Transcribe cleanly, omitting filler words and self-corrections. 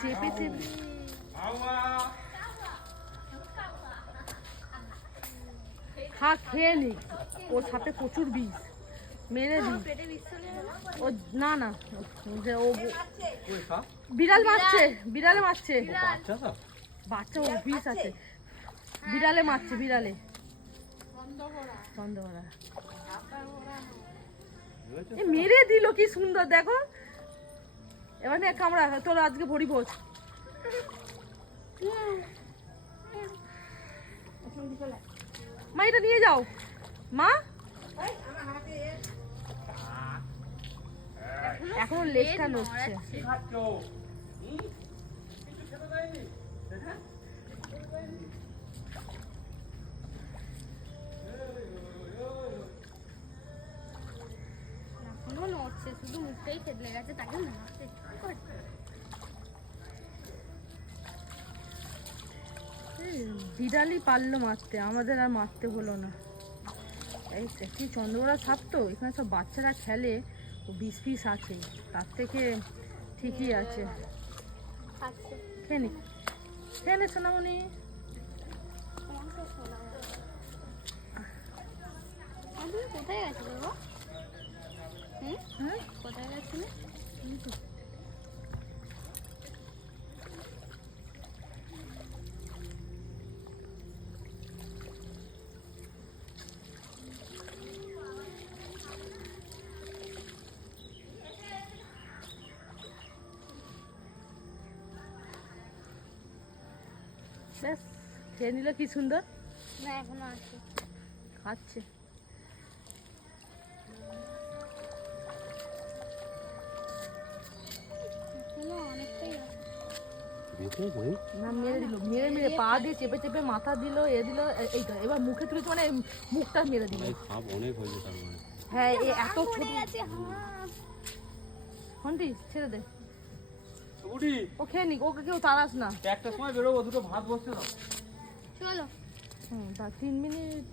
চেপে চেপে খা, খেয়ে নি। ওর সাথে প্রচুর বিষ, মেরে দি। ও না না, যে ও বিড়াল মারছে, বিড়ালে মারছে বাচ্চা, ও বিষ আছে, বিড়ালে মারছে, বিড়ালে বন্ধ করা। মেরে দিল, কি সুন্দর দেখো। এবার নে কামড়া, তোর আজকে ভরি ভোজ। মা এটা নিয়ে যাও মা। এখন লেজটা নড়ছে। এখনো নড়ছে, শুধু মুখটাই থেতলে গেছে, তাকে নাড়াতে বিড়ালই পারলো মারতে, আমাদের আর মারতে হলো না। এই কি চন্দ্রকোনা সাপ তো, এখানে সব বাচ্চারা খেলে, ও বিষ ফিস আছে, তার থেকে ঠিকই আছে। খেয়ে নি, খেয়ে নে সোনামণি। কোথায় গেছিল বাবা? কোথায় গেছিল? ব্যাস, খেয়ে নিল, কি সুন্দর। না এখনো আছে, খাচ্ছে। অনেকটাই না মেরে দিল, মেরে মেরে পা দিয়ে চেপে চেপে মাথা দিল, এ দিল, এইটা এবার মুখে তুলেছে, মানে মুখটা মেরে দিল। অনেক হয়েছে তার মানে। হ্যাঁ, এত ছোট। হন্টি ছেড়ে দে, ও খেয়ে নি, ওকে কেউ তাড়াস না। একটা সময় বেরোবো, দুটো ভাত বসছে না। চলো। 3 মিনিট।